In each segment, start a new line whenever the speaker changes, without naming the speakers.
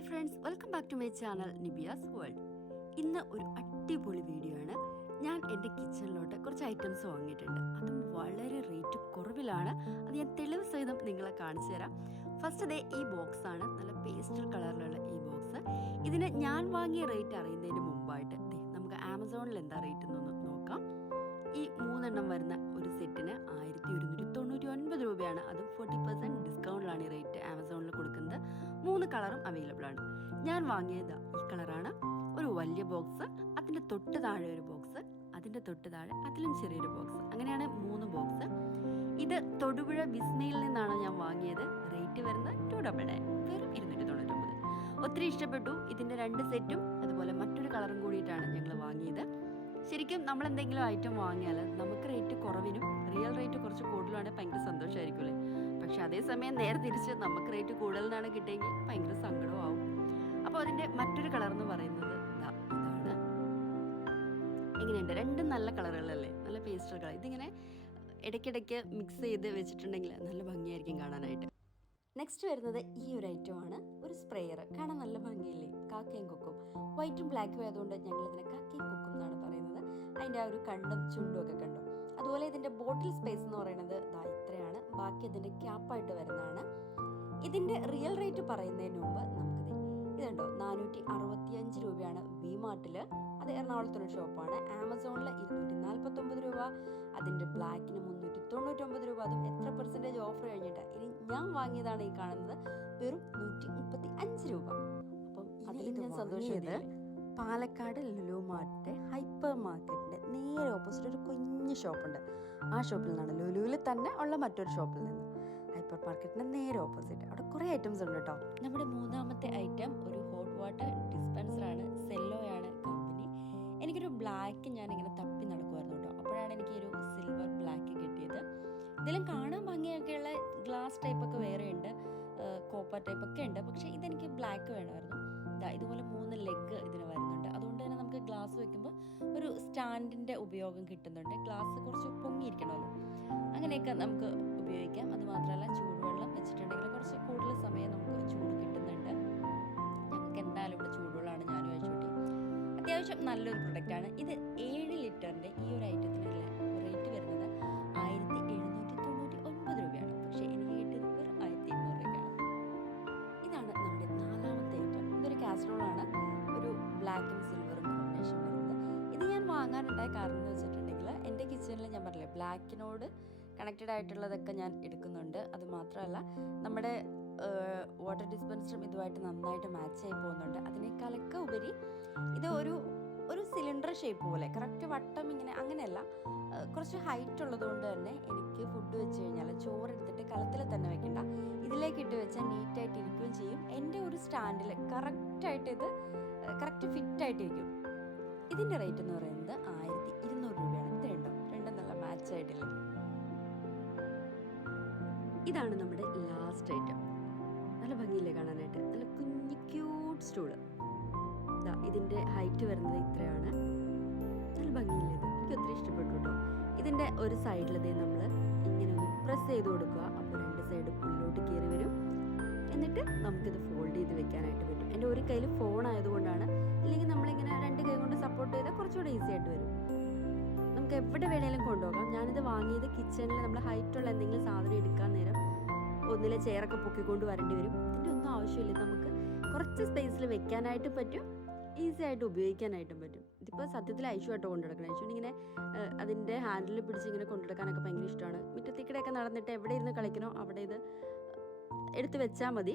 Hi friends welcome back to my channel Nibiya's world. ഇന്ന് ഒരു അടിപൊളി വീഡിയോ ആണ്. ഞാൻ എന്റെ കിച്ചണിലോട്ട് കുറച്ച് ഐറ്റംസ് വാങ്ങിയിട്ടുണ്ട്. അതും വളരെ റേറ്റ് കുറവിലാണ്. അത് ഞാൻ തെളിവ് സഹിതം നിങ്ങളെ കാണിച്ചു തരാം. ഫസ്റ്റ് ദേ ഈ ബോക്സ് ആണ്. നല്ല പേസ്റ്റൽ കളറിലുള്ള ഈ ബോക്സ് ഇതിന് ഞാൻ വാങ്ങിയ റേറ്റ് അറിയുന്നതിന് മുമ്പായിട്ട് നമുക്ക് ആമസോണിൽ എന്താ റേറ്റ് എന്നൊന്ന് നോക്കാം. ഈ മൂന്നെണ്ണം വരുന്ന ഒരു സെറ്റിന് ആയിരത്തി ഒരുന്നൂറ്റി തൊണ്ണൂറ്റി ഒൻപത് രൂപയാണ്. അതും ഫോർട്ടി പെർസെന്റ് ഡിസ്കൗണ്ടിലാണ് ഈ റേറ്റ് കളറും അവൈലബിൾ ആണ്. ഞാൻ വാങ്ങിയത് ഈ കളറാണ്. ഒരു വലിയ ബോക്സ് അതിന്റെ തൊട്ട് താഴെ ഒരു ബോക്സ് അതിന്റെ തൊട്ട് താഴെ അതിലും ചെറിയൊരു ബോക്സ് അങ്ങനെയാണ് മൂന്ന് ബോക്സ് ഇത് തൊടുപുഴ വിസ്മയിൽ നിന്നാണ് ഞാൻ വാങ്ങിയത്. റേറ്റ് വരുന്നത് ടു ഡബിൾ നയൻ വെറും ഇരുന്നൂറ്റി തൊണ്ണൂറ്റൊമ്പത്. ഒത്തിരി ഇഷ്ടപ്പെട്ടു. ഇതിന്റെ രണ്ട് സെറ്റും അതുപോലെ മറ്റൊരു കളറും കൂടിയിട്ടാണ് ഞങ്ങൾ വാങ്ങിയത്. ശരിക്കും നമ്മൾ എന്തെങ്കിലും ഐറ്റം വാങ്ങിയാൽ നമുക്ക് റേറ്റ് കുറവിനും പക്ഷെ അതേസമയം നേരെ തിരിച്ച് നമുക്ക് റേറ്റ് കൂടുതലാണ് കിട്ടിയെങ്കിൽ ഭയങ്കര സങ്കടവും ആവും അപ്പോൾ അതിന്റെ മറ്റൊരു കളർ എന്ന് പറയുന്നത് ഇതാണ്. എങ്ങനെയുണ്ട് രണ്ടും നല്ല കളറുകളല്ലേ നല്ല പേസ്റ്റൽ കളർ ഇതിങ്ങനെ ഇടയ്ക്കിടയ്ക്ക് മിക്സ് ചെയ്ത് വെച്ചിട്ടുണ്ടെങ്കിൽ നല്ല ഭംഗിയായിരിക്കും കാണാനായിട്ട്. നെക്സ്റ്റ് വരുന്നത് ഈ ഒരു ഐറ്റം ആണ്. ഒരു സ്പ്രേയർ കാണാൻ നല്ല ഭംഗിയില്ലേ? കാക്കയും കൊക്കും. വൈറ്റും ബ്ലാക്കും ആയതുകൊണ്ട് ഞങ്ങൾ ഇതിനെ കാക്കയും കൊക്കും എന്നാണ് പറയുന്നത്. അതിന്റെ ആ ഒരു കണ്ടും ചുണ്ടും ഒക്കെ കണ്ടു. അതുപോലെ ഇതിന്റെ ബോട്ടിൽ സ്പേസ് എന്ന് പറയുന്നത് ബാക്കി അതിന്റെ ക്യാപ്പായിട്ട് വരുന്നതാണ്. ഇതിന്റെ റിയൽ റേറ്റ് പറയുന്നതിന് മുമ്പ് നമുക്കിത് ഇതുണ്ടോ നാനൂറ്റി അറുപത്തി അഞ്ച് രൂപയാണ് വി മാർട്ടിൽ അത് എറണാകുളത്തൊരു ഷോപ്പാണ്. ആമസോണിൽ ഇരുന്നൂറ്റി നാൽപ്പത്തൊമ്പത് രൂപ. അതിന്റെ ബ്ലാക്കിന് മുന്നൂറ്റി തൊണ്ണൂറ്റൊമ്പത് രൂപ. അതും എത്ര പെർസെന്റേജ് ഓഫർ കഴിഞ്ഞിട്ട്? ഇനി ഞാൻ വാങ്ങിയതാണ് ഈ കാണുന്നത്. വെറും നൂറ്റി മുപ്പത്തി അഞ്ച് രൂപ. അപ്പം അതിൽ ഞാൻ സന്തോഷിച്ചത് പാലക്കാട് ലുലു മാർട്ടിന്റെ ഹൈപ്പർ മാർക്കറ്റിന്റെ നേരെ ഓപ്പോസിറ്റ് ഒരു കുഞ്ഞു ഷോപ്പുണ്ട്. ആ ഷോപ്പിൽ നിന്നാണ് ലുലുവിൽ തന്നെ ഉള്ള മറ്റൊരു ഷോപ്പിൽ നിന്ന്. ഹൈപ്പർ മാർക്കറ്റിന് നേരെ ഓപ്പോസിറ്റ്. അവിടെ കുറേ ഐറ്റംസ് ഉണ്ട് കേട്ടോ. നമ്മുടെ മൂന്നാമത്തെ ഐറ്റം ഒരു ഹോട്ട് വാട്ടർ ഡിസ്പെൻസറാണ്. സെല്ലോയാണ് കമ്പനി. എനിക്കൊരു ബ്ലാക്ക് ഞാൻ ഇങ്ങനെ തപ്പി നടക്കുമായിരുന്നു കേട്ടോ. അപ്പോഴാണ് എനിക്ക് ഒരു സിൽവർ ബ്ലാക്ക് കിട്ടിയത്. ഇതിലും കാണാൻ ഭംഗിയൊക്കെയുള്ള ഗ്ലാസ് ടൈപ്പൊക്കെ വേറെ ഉണ്ട് കോപ്പർ ടൈപ്പ് ഒക്കെ ഉണ്ട്. പക്ഷേ ഇതെനിക്ക് ബ്ലാക്ക് വേണമായിരുന്നു. ഇതുപോലെ മൂന്ന് ലെഗ് ഇതിന് വരുന്നുണ്ട്. അതുകൊണ്ട് നമുക്ക് ഗ്ലാസ് വെക്കുമ്പോൾ ഒരു സ്റ്റാൻഡിന്റെ ഉപയോഗം കിട്ടുന്നുണ്ട്. ഗ്ലാസ് കുറച്ച് പൊങ്ങിയിരിക്കണമല്ലോ. അങ്ങനെയൊക്കെ നമുക്ക് ഉപയോഗിക്കാം. അത് മാത്രമല്ല ചൂടുവെള്ളം വെച്ചിട്ടുണ്ടെങ്കിൽ കുറച്ച് കൂടുതൽ സമയം നമുക്ക് ചൂട് കിട്ടുന്നുണ്ട്. ഞങ്ങൾക്ക് എന്തായാലും ഇവിടെ ചൂടുവെള്ളമാണ് ഞാൻ ഒഴിച്ചുകൂട്ടി അത്യാവശ്യം നല്ലൊരു പ്രൊഡക്റ്റാണ് ഇത് ഏഴ് ലിറ്ററിന്റെ ഈ ഒരു ഐറ്റത്തിന് വാങ്ങാനുണ്ടായ കാരണം എന്ന് വെച്ചിട്ടുണ്ടെങ്കിൽ എന്റെ കിച്ചണിൽ ഞാൻ പറഞ്ഞില്ലേ ബ്ലാക്കിനോട് കണക്റ്റഡ് ആയിട്ടുള്ളതൊക്കെ ഞാൻ എടുക്കുന്നുണ്ട്. അത് മാത്രമല്ല നമ്മുടെ വാട്ടർ ഡിസ്പെൻസറും ഇതുമായിട്ട് നന്നായിട്ട് മാച്ച് ആയി പോകുന്നുണ്ട്. അതിനേക്കാളൊക്കെ ഉപരി ഇത് ഒരു ഒരു സിലിണ്ടർ ഷേപ്പ് പോലെ കറക്റ്റ് വട്ടം ഇങ്ങനെ അങ്ങനെയല്ല കുറച്ച് ഹൈറ്റ് ഉള്ളതുകൊണ്ട് തന്നെ എനിക്ക് ഫുഡ് വെച്ച് കഴിഞ്ഞാൽ ചോറ് എടുത്തിട്ട് കലത്തിൽ തന്നെ വെക്കണ്ട. ഇതിലേക്ക് ഇട്ട് വെച്ചാൽ നീറ്റായിട്ട് ഇരിക്കുകയും ചെയ്യും. എന്റെ ഒരു സ്റ്റാൻഡിൽ കറക്റ്റായിട്ട് ഇത് കറക്റ്റ് ഫിറ്റ് ആയിട്ടിരിക്കും ഇതിന്റെ റേറ്റ് എന്ന് പറയുന്നത് ആയിരത്തി ഇരുന്നൂറ് രൂപയാണ്. ഇത് രണ്ടും രണ്ടും നല്ല മാച്ച് ആയിട്ടില്ലേ? ഇതാണ് നമ്മുടെ ലാസ്റ്റ് ഐറ്റം നല്ല ഭംഗിയില്ലേ കാണാനായിട്ട്? നല്ല കുഞ്ഞു ക്യൂട്ട് സ്റ്റൂൾ ഇതാ ഇതിന്റെ ഹൈറ്റ് വരുന്നത് ഇത്രയാണ്. നല്ല ഭംഗിയില്ലേ ഇത്? എനിക്ക് ഒത്തിരി ഇഷ്ടപ്പെട്ടു കേട്ടോ ഇതിന്റെ ഒരു സൈഡിലതേ നമ്മൾ ഇങ്ങനെ ഒന്ന് പ്രസ് ചെയ്ത് കൊടുക്കുക. അപ്പോൾ രണ്ട് സൈഡ് ഉള്ളിലോട്ട് കയറി എന്നിട്ട് നമുക്കിത് ഫോൾഡ് ചെയ്ത് വെക്കാനായിട്ട് പറ്റും. എന്റെ ഒരു കയ്യിൽ ഫോൺ ആയതുകൊണ്ടാണ്. ഇല്ലെങ്കിൽ നമ്മളിങ്ങനെ രണ്ട് കൈ കൊണ്ട് സപ്പോർട്ട് ചെയ്താൽ കുറച്ചുകൂടെ ഈസി ആയിട്ട് വരും. നമുക്ക് എവിടെ വേണേലും കൊണ്ടുപോകാം. ഞാനിത് വാങ്ങിയത് കിച്ചണിൽ നമ്മൾ ഹൈറ്റുള്ള എന്തെങ്കിലും സാധനം എടുക്കാൻ നേരം ഒന്നിലെ ചെയറൊക്കെ പൊക്കിക്കൊണ്ട് വരേണ്ടി വരും. ഇതിന്റെ ഒന്നും ആവശ്യമില്ല. നമുക്ക് കുറച്ച് സ്പേസിൽ വെക്കാനായിട്ട് പറ്റും. ഈസി ആയിട്ട് ഉപയോഗിക്കാനായിട്ടും പറ്റും. ഇതിപ്പോൾ സത്യത്തിൽ ഐശുവായിട്ട് കൊണ്ടുനടക്കണം. ഐശു ഇങ്ങനെ അതിന്റെ ഹാൻഡിൽ പിടിച്ച് ഇങ്ങനെ കൊണ്ടുനടക്കാനൊക്കെ ഭയങ്കര ഇഷ്ടമാണ്. മുറ്റത്തിക്കടെയൊക്കെ നടന്നിട്ട് എവിടെ ഇരുന്ന് കളിക്കണോ അവിടെ ഇത് എടുത്ത് വെച്ചാൽ മതി.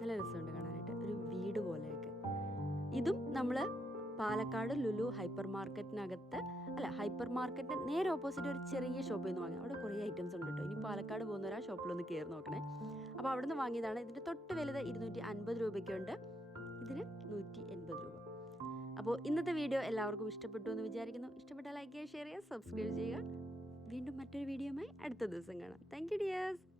നല്ല രസമുണ്ട് കാണാനായിട്ട്. ഒരു വീട് പോലെയൊക്കെ. ഇതും നമ്മൾ പാലക്കാട് ലുലു ഹൈപ്പർ മാർക്കറ്റിനകത്ത് അല്ല ഹൈപ്പർ മാർക്കറ്റ് നേരെ ഓപ്പോസിറ്റ് ഒരു ചെറിയ ഷോപ്പിൽ നിന്ന് വാങ്ങി അവിടെ കുറേ ഐറ്റംസ് ഉണ്ട് കേട്ടോ. ഇനി പാലക്കാട് പോകുന്നവരാ ഷോപ്പിലൊന്ന് കയറി നോക്കണേ. അപ്പോൾ അവിടെ നിന്ന് വാങ്ങിയതാണ്. ഇതിന്റെ തൊട്ട് വലുത് ഇരുന്നൂറ്റി അൻപത് രൂപയ്ക്കുണ്ട്. ഇതിന് നൂറ്റി എൺപത് രൂപ. അപ്പോൾ ഇന്നത്തെ വീഡിയോ എല്ലാവർക്കും ഇഷ്ടപ്പെട്ടു എന്ന് വിചാരിക്കുന്നു. ഇഷ്ടപ്പെട്ടാൽ ലൈക്ക് ചെയ്യുക ഷെയർ ചെയ്യുക സബ്സ്ക്രൈബ് ചെയ്യുക. വീണ്ടും മറ്റൊരു വീഡിയോയുമായി അടുത്ത ദിവസം കാണാം. Thank you dears